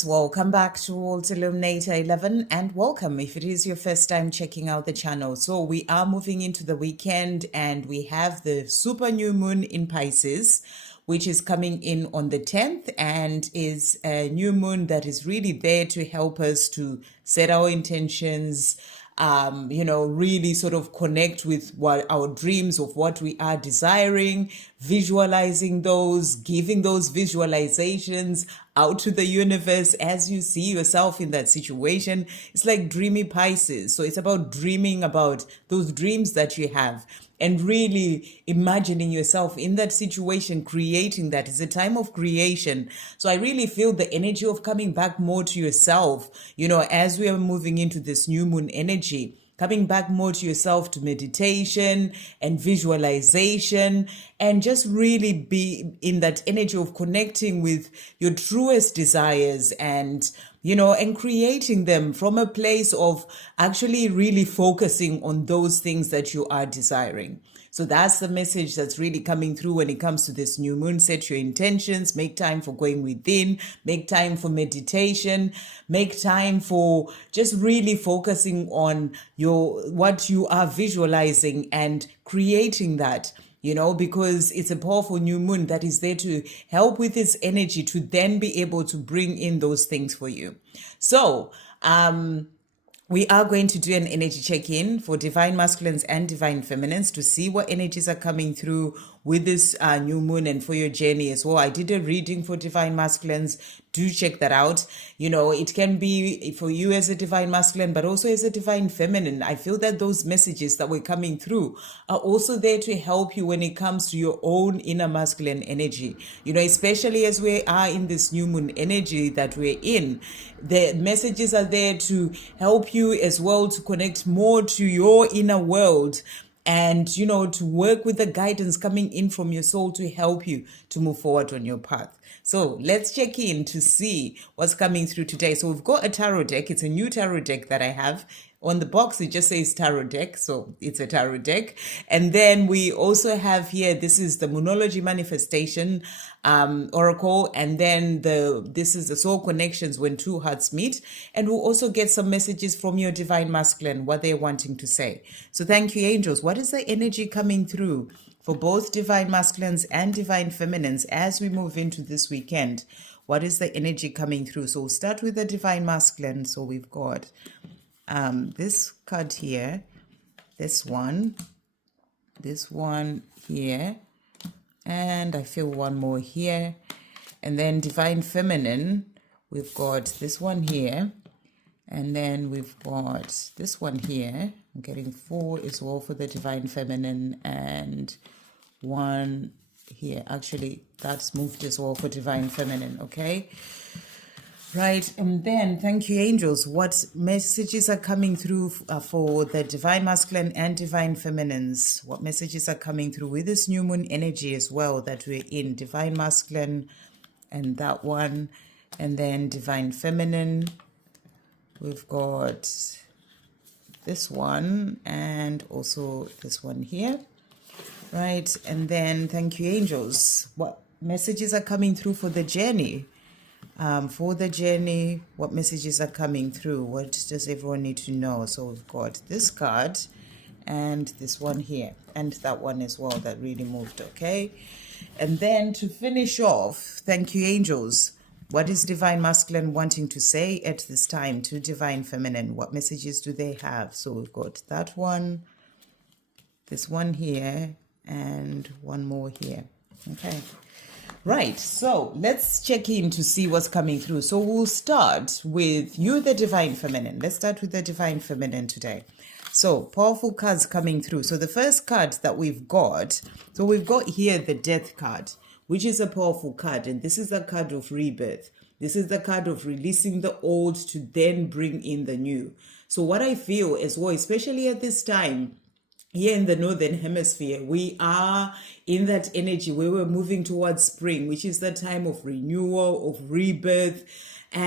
Welcome back to World Illuminator 11 and welcome if it is your first time checking out the channel. So we are moving into the weekend and we have the super new moon in Pisces, which is coming in on the 10th and is a new moon that is really there to help us to set our intentions, really sort of connect with what our dreams of what we are desiring, visualizing those, giving those visualizations out to the universe as you see yourself in that situation. It's like dreamy Pisces. So it's about dreaming about those dreams that you have and really imagining yourself in that situation, creating that. It's a time of creation. So I really feel the energy of coming back more to yourself, as we are moving into this new moon energy. Coming back more to yourself, to meditation and visualization, and just really be in that energy of connecting with your truest desires and creating them from a place of actually really focusing on those things that you are desiring. So that's the message that's really coming through when it comes to this new moon. Set your intentions, make time for going within, make time for meditation, make time for just really focusing on what you are visualizing and creating that. Because it's a powerful new moon that is there to help with its energy to then be able to bring in those things for you. So, we are going to do an energy check-in for divine masculines and divine feminines to see what energies are coming through with this new moon and for your journey as well. I did a reading for divine masculines. Do check that out. It can be for you as a divine masculine, but also as a divine feminine. I feel that those messages that were coming through are also there to help you when it comes to your own inner masculine energy. Especially as we are in this new moon energy that we're in, the messages are there to help you as well to connect more to your inner world and, to work with the guidance coming in from your soul to help you to move forward on your path. So let's check in to see what's coming through today. So we've got a tarot deck. It's a new tarot deck that I have. On the box, it just says tarot deck, so it's a tarot deck. And then we also have here, this is the Moonology Manifestation Oracle. And then this is the soul connections when two hearts meet. And we'll also get some messages from your divine masculine, what they're wanting to say. So thank you, angels. What is the energy coming through for both divine masculines and divine feminines as we move into this weekend? What is the energy coming through? So we'll start with the divine masculine. So we've got this card here, this one here, and I feel one more here. And then divine feminine, we've got this one here, and then we've got this one here. I'm getting 4 as well for the divine feminine, and 1 here. Actually, that's moved as well for divine feminine, okay? Right, and then thank you, angels. What messages are coming through for the divine masculine and divine feminines? What messages are coming through with this new moon energy as well that we're in? Divine masculine and that one, and then divine feminine. We've got this one and also this one here. Right, and then thank you, angels. What messages are coming through for the journey? What messages are coming through? What does everyone need to know? So we've got this card and this one here and that one as well that really moved, okay? And then to finish off, thank you, angels. What is divine masculine wanting to say at this time to divine feminine? What messages do they have? So we've got that one, this one here, and one more here, okay? Right, so let's check in to see what's coming through. So we'll start with you, the divine feminine. Let's start with the divine feminine today. So powerful cards coming through. So the first card that we've got here the Death card, which is a powerful card. And this is the card of rebirth. This is the card of releasing the old to then bring in the new. So what I feel as well, especially at this time, here in the Northern Hemisphere, we are in that energy where we're moving towards spring, which is the time of renewal, of rebirth.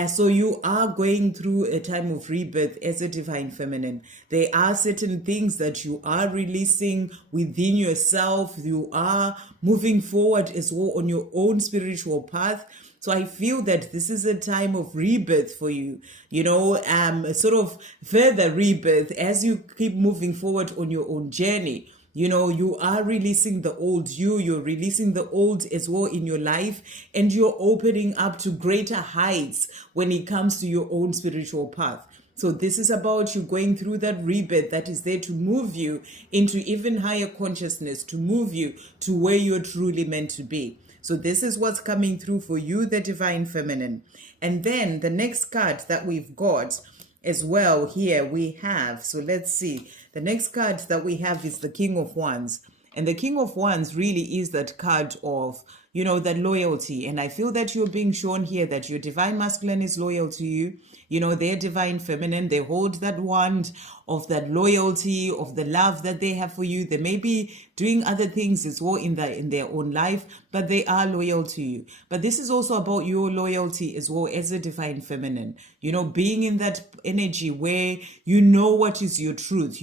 So you are going through a time of rebirth as a divine feminine. There are certain things that you are releasing within yourself. You are moving forward as well on your own spiritual path. So I feel that this is a time of rebirth for you, sort of further rebirth as you keep moving forward on your own journey. You are releasing the old you're releasing the old as well in your life, and you're opening up to greater heights when it comes to your own spiritual path. So this is about you going through that rebirth that is there to move you into even higher consciousness, to move you to where you're truly meant to be. So this is what's coming through for you, the Divine Feminine. And then the next card that we've got as well here we have, so let's see, the next card that we have is the King of Wands. And the King of Wands really is that card of, that loyalty. And I feel that you're being shown here that your Divine Masculine is loyal to you. Their Divine Feminine, they hold that wand of that loyalty, of the love that they have for you. They may be doing other things as well in their own life, but they are loyal to you. But this is also about your loyalty as well as a Divine Feminine. Being in that energy where you know what is your truth,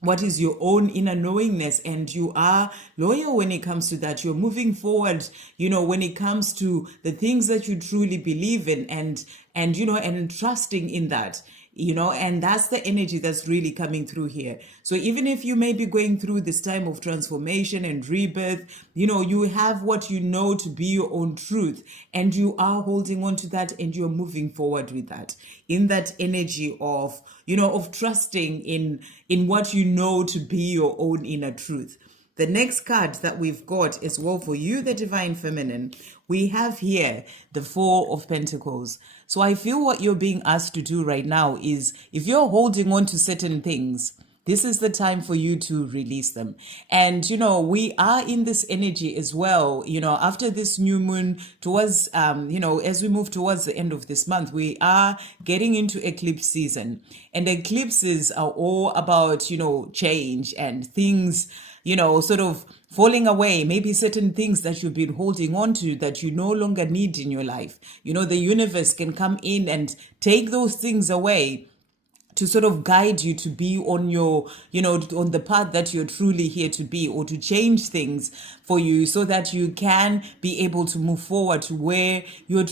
what is your own inner knowingness, and you are loyal when it comes to that. You're moving forward, when it comes to the things that you truly believe in, and trusting in that. And that's the energy that's really coming through here. So even if you may be going through this time of transformation and rebirth, you have what you know to be your own truth, and you are holding on to that, and you're moving forward with that, in that energy of, of trusting in what you know to be your own inner truth. The next card that we've got as well for you, the Divine Feminine, we have here the Four of Pentacles. So I feel what you're being asked to do right now is, if you're holding on to certain things, this is the time for you to release them. And, we are in this energy as well, after this new moon towards, as we move towards the end of this month, we are getting into eclipse season. And eclipses are all about, change and things, sort of falling away, maybe certain things that you've been holding on to that you no longer need in your life. The universe can come in and take those things away to sort of guide you to be on your, on the path that you're truly here to be, or to change things for you so that you can be able to move forward to where your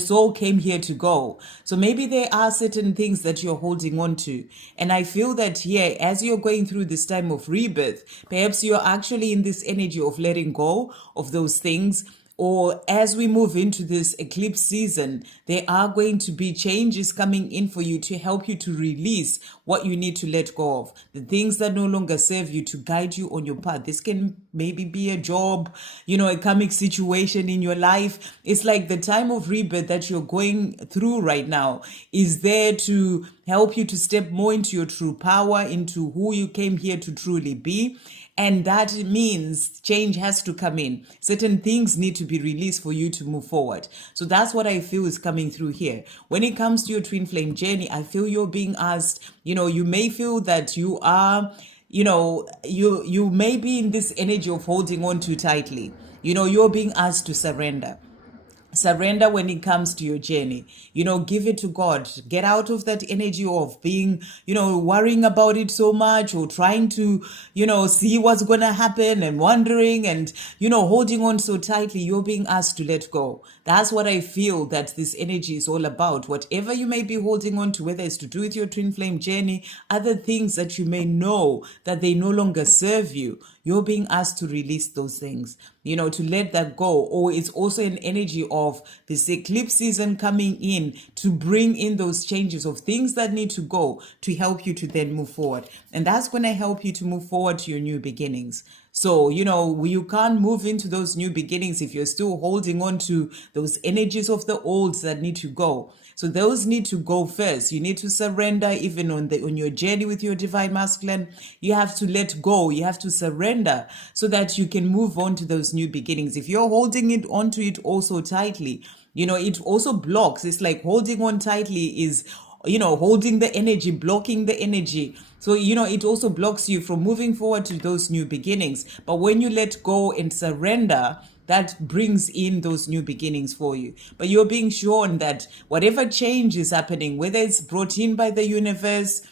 soul came here to go. So maybe there are certain things that you're holding on to. And I feel that here, as you're going through this time of rebirth, perhaps you're actually in this energy of letting go of those things. Or as we move into this eclipse season, there are going to be changes coming in for you to help you to release what you need to let go of, the things that no longer serve you, to guide you on your path. This can maybe be a job, a karmic situation in your life. It's like the time of rebirth that you're going through right now is there to help you to step more into your true power, into who you came here to truly be. And that means change has to come in. Certain things need to be released for you to move forward. So that's what I feel is coming through here. When it comes to your twin flame journey, I feel you're being asked, you may feel that you are, you may be in this energy of holding on too tightly. You're being asked to surrender. Surrender when it comes to your journey. Give it to God. Get out of that energy of being, worrying about it so much, or trying to, see what's going to happen and wondering and, holding on so tightly. You're being asked to let go. That's what I feel that this energy is all about. Whatever you may be holding on to, whether it's to do with your twin flame journey, other things that you may know that they no longer serve you, you're being asked to release those things, to let that go. Or it's also an energy of this eclipse season coming in to bring in those changes of things that need to go to help you to then move forward. And that's going to help you to move forward to your new beginnings. So, you can't move into those new beginnings if you're still holding on to those energies of the olds that need to go. So those need to go first. You need to surrender. Even on your journey with your Divine Masculine, you have to let go. You have to surrender so that you can move on to those new beginnings. If you're holding it onto it also tightly, it also blocks. It's like holding on tightly is, holding the energy, blocking the energy. So, it also blocks you from moving forward to those new beginnings. But when you let go and surrender, that brings in those new beginnings for you. But you're being shown that whatever change is happening, whether it's brought in by the universe,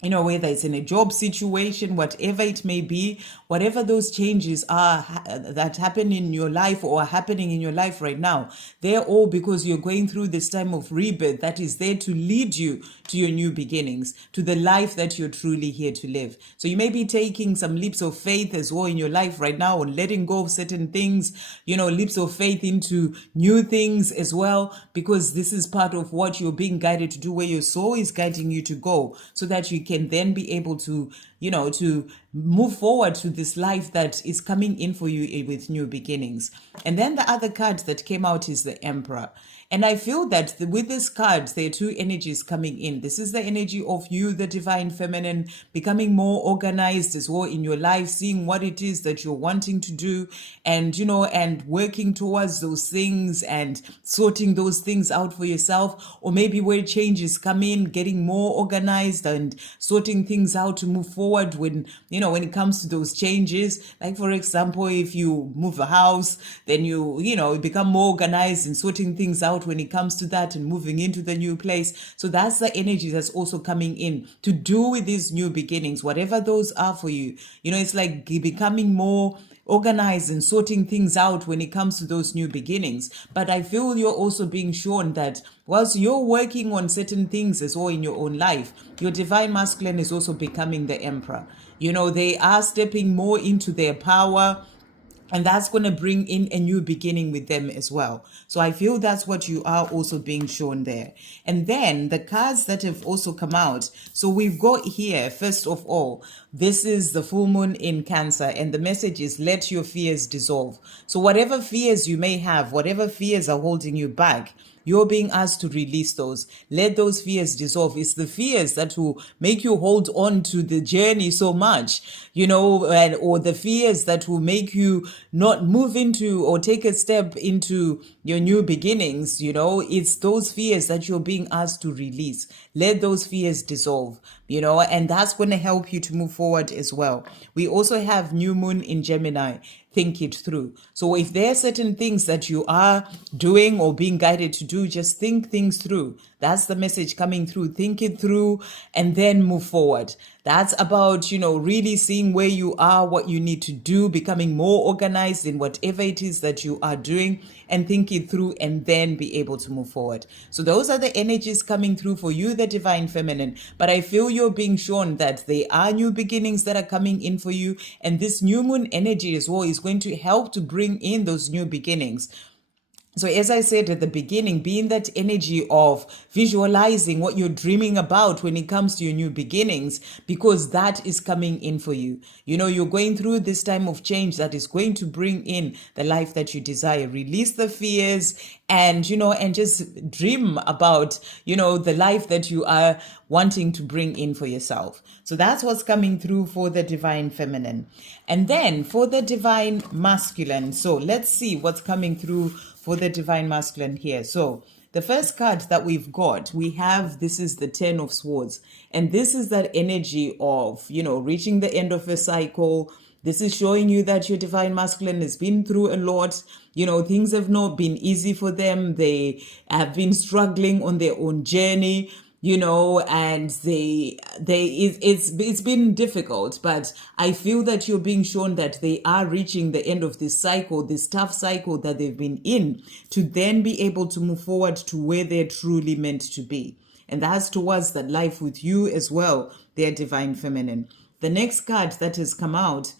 whether it's in a job situation, whatever it may be, whatever those changes are that happen in your life or are happening in your life right now, they're all because you're going through this time of rebirth that is there to lead you to your new beginnings, to the life that you're truly here to live. So you may be taking some leaps of faith as well in your life right now on letting go of certain things, leaps of faith into new things as well, because this is part of what you're being guided to do, where your soul is guiding you to go, so that you can then be able to to move forward to this life that is coming in for you with new beginnings. And then the other card that came out is the Emperor. And I feel that with this card, there are two energies coming in. This is the energy of you, the divine feminine, becoming more organized as well in your life, seeing what it is that you're wanting to do, and, and working towards those things and sorting those things out for yourself. Or maybe where changes come in, getting more organized and sorting things out to move forward when it comes to those changes. Like, for example, if you move a house, then you become more organized in sorting things out when it comes to that and moving into the new place. So that's the energy that's also coming in to do with these new beginnings, whatever those are for you. It's like becoming more organized and sorting things out when it comes to those new beginnings. But I feel you're also being shown that whilst you're working on certain things as well in your own life, your divine masculine is also becoming the Emperor. They are stepping more into their power, and that's going to bring in a new beginning with them as well. So I feel that's what you are also being shown there. And then the cards that have also come out. So we've got here, first of all, this is the full moon in Cancer. And the message is, let your fears dissolve. So whatever fears you may have, whatever fears are holding you back, you're being asked to release those. Let those fears dissolve. It's the fears that will make you hold on to the journey so much, or the fears that will make you not move into or take a step into your new beginnings. It's those fears that you're being asked to release. Let those fears dissolve, and that's going to help you to move forward as well. We also have new moon in Gemini. Think it through. So if there are certain things that you are doing or being guided to do, just think things through. That's the message coming through. Think it through and then move forward. That's about, really seeing where you are, what you need to do, becoming more organized in whatever it is that you are doing, and think it through and then be able to move forward. So those are the energies coming through for you, the divine feminine. But I feel you're being shown that there are new beginnings that are coming in for you. And this new moon energy as well is going to help to bring in those new beginnings. So as I said at the beginning, being that energy of visualizing what you're dreaming about when it comes to your new beginnings, because that is coming in for you. You're going through this time of change that is going to bring in the life that you desire. Release the fears and, and just dream about, the life that you are wanting to bring in for yourself. So that's what's coming through for the divine feminine. And then for the divine masculine, so let's see what's coming through for the divine masculine here. So the first card that we've got, this is the 10 of Swords. And this is that energy of, reaching the end of a cycle. This is showing you that your divine masculine has been through a lot. Things have not been easy for them. They have been struggling on their own journey. And it's been difficult, but I feel that you're being shown that they are reaching the end of this cycle, this tough cycle that they've been in, to then be able to move forward to where they're truly meant to be. And that's towards that life with you as well, their divine feminine. The next card that has come out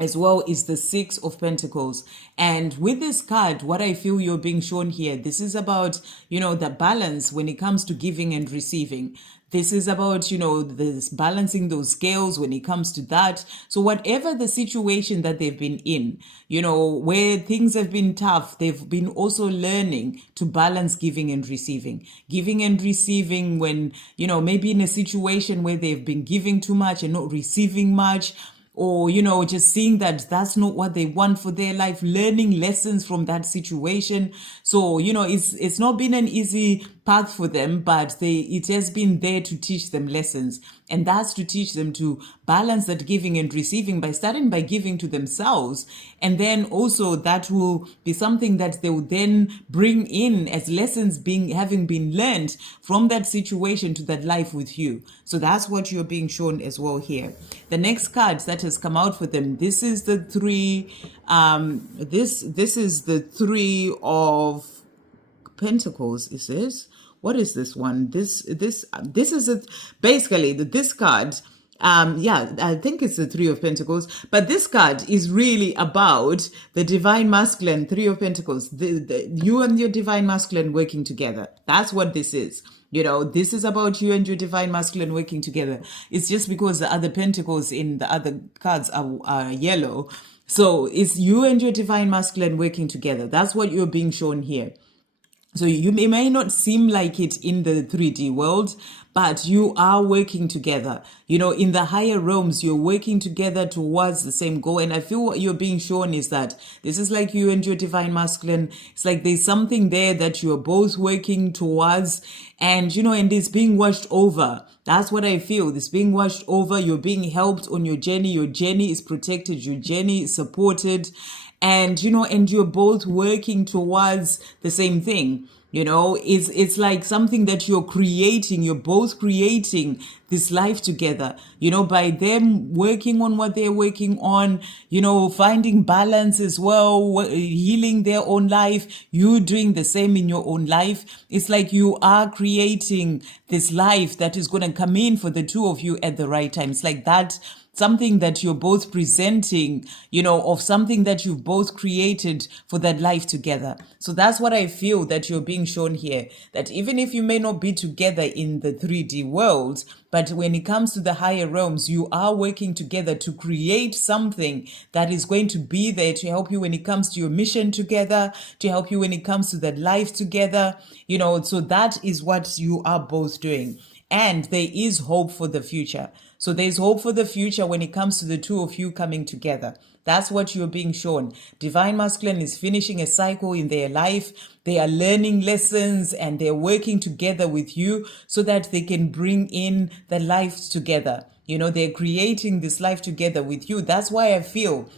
as well is the Six of Pentacles. And with this card, what I feel you're being shown here, this is about, the balance when it comes to giving and receiving. This is about, this balancing those scales when it comes to that. So whatever the situation that they've been in, where things have been tough, they've been also learning to balance giving and receiving. Giving and receiving when, maybe in a situation where they've been giving too much and not receiving much, or, just seeing that that's not what they want for their life, learning lessons from that situation. So, it's not been an easy path for them, but it has been there to teach them lessons. And that's to teach them to balance that giving and receiving by starting by giving to themselves. And then also that will be something that they will then bring in as lessons having been learned from that situation to that life with you. So that's what you're being shown as well here. The next card that has come out for them, this is the three, this is the Three of Pentacles, is it? What is this one? This is it. Basically, this card, yeah, I think it's the Three of Pentacles, but this card is really about the divine masculine, Three of Pentacles, you and your divine masculine working together. That's what this is. You know, this is about you and your divine masculine working together. It's just because the other pentacles in the other cards are yellow. So it's you and your divine masculine working together. That's what you're being shown here. So it may not seem like it in the 3D world, but you are working together. You know, in the higher realms, you're working together towards the same goal. And I feel what you're being shown is that this is like you and your divine masculine. It's like there's something there that you're both working towards, and, you know, and it's being watched over. That's what I feel. This being watched over. You're being helped on your journey. Your journey is protected. Your journey is supported. And, you know, and you're both working towards the same thing. You know, it's like something that you're creating. You're both creating this life together, you know, by them working on what they're working on, you know, finding balance as well, healing their own life, you doing the same in your own life. It's like you are creating this life that is going to come in for the two of you at the right time. It's like that. Something that you're both presenting, you know, of something that you've both created for that life together. So that's what I feel that you're being shown here, that even if you may not be together in the 3D world, but when it comes to the higher realms, you are working together to create something that is going to be there to help you when it comes to your mission together, to help you when it comes to that life together, you know, so that is what you are both doing. And there is hope for the future. So there's hope for the future when it comes to the two of you coming together. That's what you're being shown. Divine masculine is finishing a cycle in their life. They are learning lessons and they're working together with you so that they can bring in the life together. You know, they're creating this life together with you. That's why I feel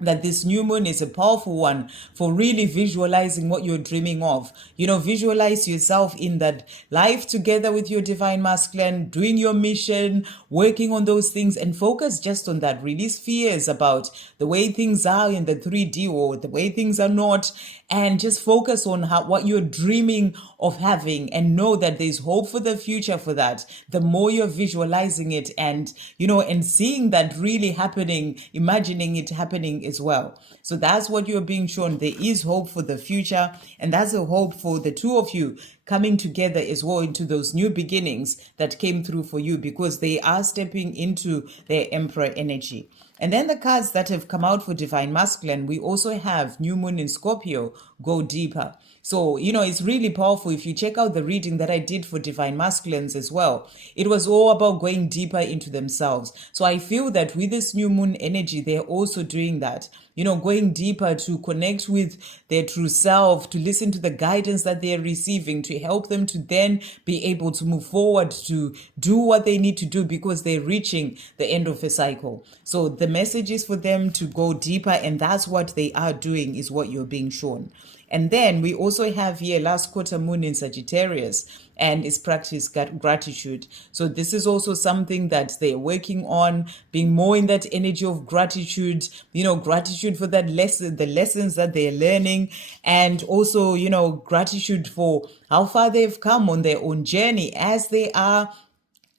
that this new moon is a powerful one for really visualizing what you're dreaming of. You know, visualize yourself in that life together with your divine masculine, doing your mission, working on those things, and focus just on that. Release fears about the way things are in the 3D or the way things are not, and just focus on what you're dreaming of having, and know that there's hope for the future for that. The more you're visualizing it and, you know, and seeing that really happening, imagining it happening as well. So that's what you're being shown. There is hope for the future, and that's a hope for the two of you coming together as well into those new beginnings that came through for you, because they are stepping into their Emperor energy. And then the cards that have come out for divine masculine, we also have new moon in Scorpio, go deeper. So, you know, it's really powerful. If you check out the reading that I did for divine masculines as well, it was all about going deeper into themselves. So I feel that with this new moon energy, they're also doing that, you know, going deeper to connect with their true self, to listen to the guidance that they're receiving, to help them to then be able to move forward, to do what they need to do because they're reaching the end of a cycle. So the message is for them to go deeper, and that's what they are doing, is what you're being shown. And then we also have here last quarter moon in Sagittarius, and it's practice gratitude. So this is also something that they're working on, being more in that energy of gratitude, you know, gratitude for that lesson, the lessons that they're learning, and also, you know, gratitude for how far they've come on their own journey as they are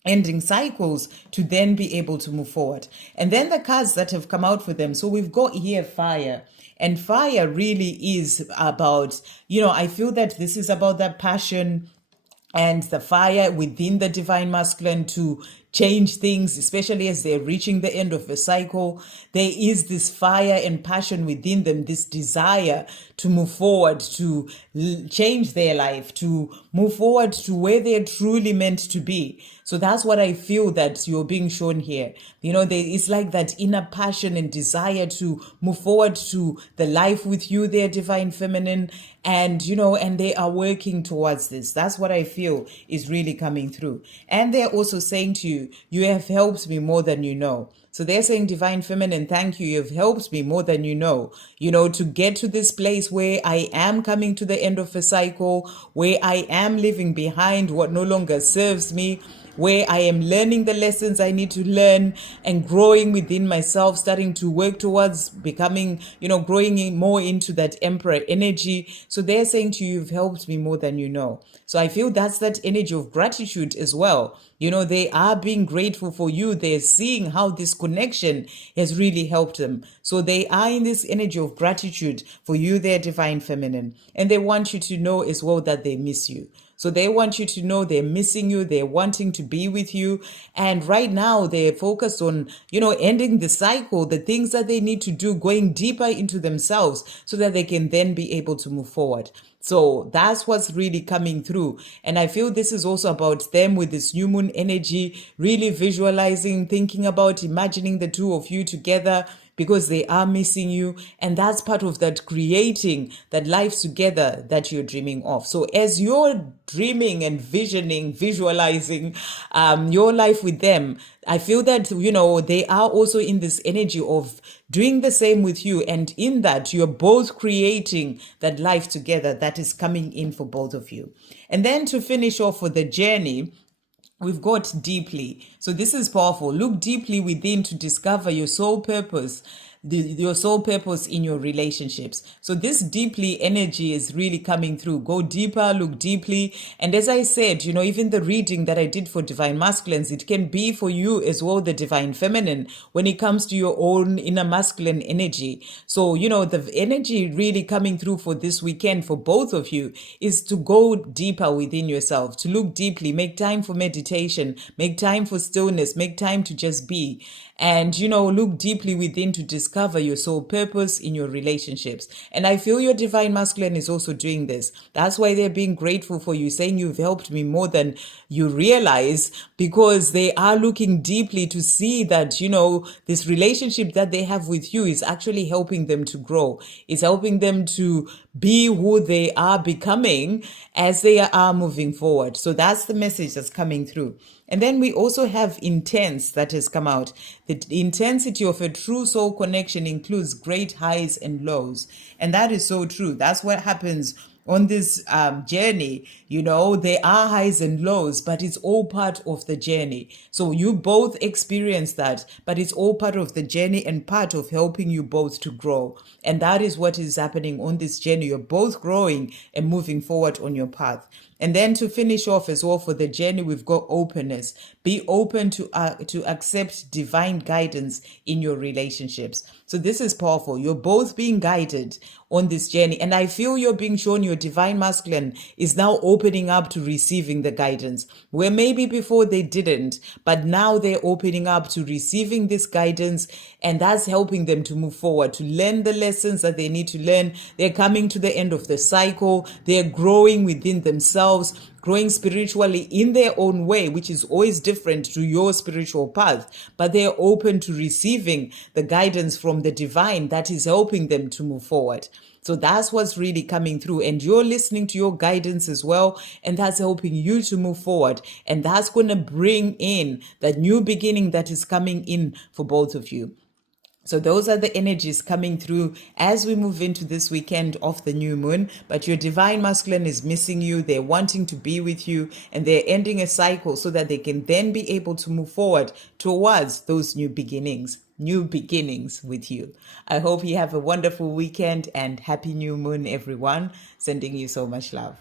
ending cycles to then be able to move forward. And then the cards that have come out for them. So we've got here fire. And fire really is about, you know, I feel that this is about that passion and the fire within the divine masculine to change things, especially as they're reaching the end of a cycle. There is this fire and passion within them, this desire to move forward, to change their life, to move forward to where they're truly meant to be. So that's what I feel that you're being shown here. It's like that inner passion and desire to move forward to the life with you, their divine feminine, and they are working towards this. That's what I feel is really coming through. And they're also saying to you, you have helped me more than you know. So they're saying, divine feminine, thank you. You've helped me more than you know, to get to this place where I am coming to the end of a cycle, where I am leaving behind what no longer serves me, where I am learning the lessons I need to learn and growing within myself, starting to work towards becoming, growing more into that emperor energy. So they're saying to you, you've helped me more than you know. So I feel that's that energy of gratitude as well. They are being grateful for you. They're seeing how this connection has really helped them. So they are in this energy of gratitude for you, their divine feminine. And they want you to know as well that they miss you. So they want you to know they're missing you. They're wanting to be with you. And right now they're focused on, ending the cycle, the things that they need to do, going deeper into themselves so that they can then be able to move forward. So that's what's really coming through. And I feel this is also about them with this new moon energy, really visualizing, thinking about, imagining the two of you together, because they are missing you. And that's part of that creating that life together that you're dreaming of. So as you're dreaming and visualizing your life with them, I feel that, they are also in this energy of doing the same with you. And in that, you're both creating that life together that is coming in for both of you. And then to finish off for the journey, we've got deeply. So this is powerful. Look deeply within to discover your soul purpose, your soul purpose in your relationships. So this deeply energy is really coming through. Go deeper, look deeply. And as I said, even the reading that I did for divine masculines, it can be for you as well, the divine feminine, when it comes to your own inner masculine energy. So, the energy really coming through for this weekend for both of you is to go deeper within yourself, to look deeply, make time for meditation, make time for stillness, make time to just be. And, look deeply within to discover your soul purpose in your relationships. And I feel your divine masculine is also doing this. That's why they're being grateful for you, saying you've helped me more than you realize, because they are looking deeply to see that, this relationship that they have with you is actually helping them to grow. It's helping them to be who they are becoming as they are moving forward. So that's the message that's coming through. And then we also have intense that has come out. The intensity of a true soul connection includes great highs and lows. And that is so true. That's what happens on this journey. There are highs and lows, but it's all part of the journey. So you both experience that, but it's all part of the journey and part of helping you both to grow. And that is what is happening on this journey. You're both growing and moving forward on your path. And then to finish off as well for the journey, we've got openness. Be open to accept divine guidance in your relationships. So this is powerful. You're both being guided on this journey. And I feel you're being shown your divine masculine is now opening up to receiving the guidance, where maybe before they didn't, but now they're opening up to receiving this guidance. And that's helping them to move forward, to learn the lessons that they need to learn. They're coming to the end of the cycle. They're growing within themselves, growing spiritually in their own way, which is always different to your spiritual path, but they're open to receiving the guidance from the divine that is helping them to move forward. So that's what's really coming through, and you're listening to your guidance as well, and that's helping you to move forward, and that's going to bring in that new beginning that is coming in for both of you. So those are the energies coming through as we move into this weekend of the new moon. But your divine masculine is missing you. They're wanting to be with you, and they're ending a cycle so that they can then be able to move forward towards those new beginnings with you. I hope you have a wonderful weekend and happy new moon, everyone. Sending you so much love.